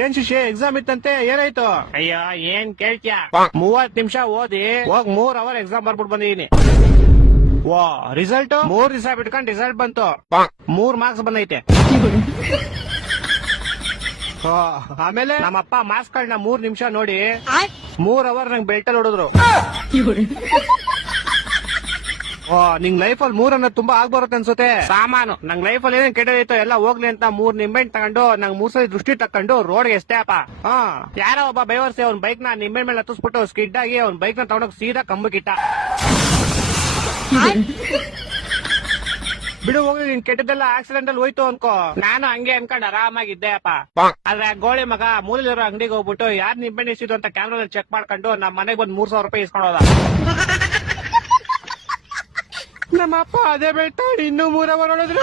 ಏನ್ ಶಿಷ್ಯ ಎಕ್ಸಾಮ್ ಇತ್ತಂತೆ ಏನಾಯ್ತು? ಅಯ್ಯೋ ಏನ್ ಕೇಳ್ತ್ಯಾ, 30 ನಿಮಿಷ ಓದಿ ಹೋಗ್ 3 ಅವರ್ ಎಕ್ಸಾಮ್ ಬರ್ಬಿಟ್ಟು ಬಂದಿದೀನಿ. ವಾ ರಿಸಲ್ಟ್ 3 ದಿವಸ ಬಿಟ್ಕೊಂಡ್ ರಿಸಲ್ಟ್ ಬಂತು, 3 ಮಾರ್ಕ್ಸ್ ಬಂದೈತೆ. ಆಮೇಲೆ ನಮ್ಮಪ್ಪ ಮಾರ್ಕ್ಸ್ ಗಳನ್ನ 3 ನಿಮಿಷ ನೋಡಿ 3 ಅವರ್ ನಂಗೆ ಬೆಲ್ಟಲ್ಲಿ ಹೊಡೆದ್ರು. ನಿಂಗ್ ಲೈಫ್ ಅಲ್ಲಿ 3 ಅನ್ನೋದು ತುಂಬಾ ಆಗ್ಬರುತ್ತೆ ಅನ್ಸುತ್ತೆ. ಸಾಮಾನು ನಂಗ್ ಲೈಫ್ ಅಲ್ಲಿ ಏನೇನ್ ಕೆಟ್ಟದೈತೋ ಎಲ್ಲ ಹೋಗ್ಲಿ ಅಂತ 3 ನಿಂಬೆಹಣ್ಣು ತಗೊಂಡು ನಂಗ್ 3 ಸಲ ದೃಷ್ಟಿ ತಕೊಂಡು ರೋಡ್ಗೆ ಎಷ್ಟೇ ಅಪ್ಪ. ಯಾರೋ ಒಬ್ಬ ಬೈವರ್ಸಿ ಅವ್ನ ಬೈಕ್ ನ ನಿಂಬೆಹಣ್ಣು ಮೇಲೆ ಹತ್ತಿಸ್ಬಿಟ್ಟು ಸ್ಕಿಡ್ ಆಗಿ ಅವ್ನ ಬೈಕ್ ನ ತಗೊಂಡೋಗಿ ಸೀದಾ ಕಂಬಕ್ಕಿಟ್ಟ. ಬಿಡು ಹೋಗಿ ನಿನ್ ಕೆಟ್ಟದೆಲ್ಲ ಆಕ್ಸಿಡೆಂಟ್ ಅಲ್ಲಿ ಹೋಯ್ತು ಅನ್ಕೋ. ನಾನು ಹಂಗೆ ಅನ್ಕೊಂಡ್ ಆರಾಮಾಗಿದ್ದೆ ಅಪ್ಪ. ಆದ್ರೆ ಆ ಗೋಳಿ ಮಗ ಮೂಲಲಿರೋ ಅಂಗಡಿಗೆ ಹೋಗ್ಬಿಟ್ಟು ಯಾರ್ ನಿಂಬೆಹಣ್ಣು ಇಸಿದ್ರು ಅಂತ ಕ್ಯಾಮ್ರಾ ಚೆಕ್ ಮಾಡ್ಕೊಂಡು ನಮ್ ಮನೆಗ್ ಬಂದ್ 3,000 ರೂಪಾಯಿ ಇಸ್ಕೊಂಡೋದ. ನಮ್ಮಪ್ಪ ಅದೇ ಬೆಳ್ತ ಇನ್ನೂ 3 ಅವರ್ ಹೊಡೆದ್ರು.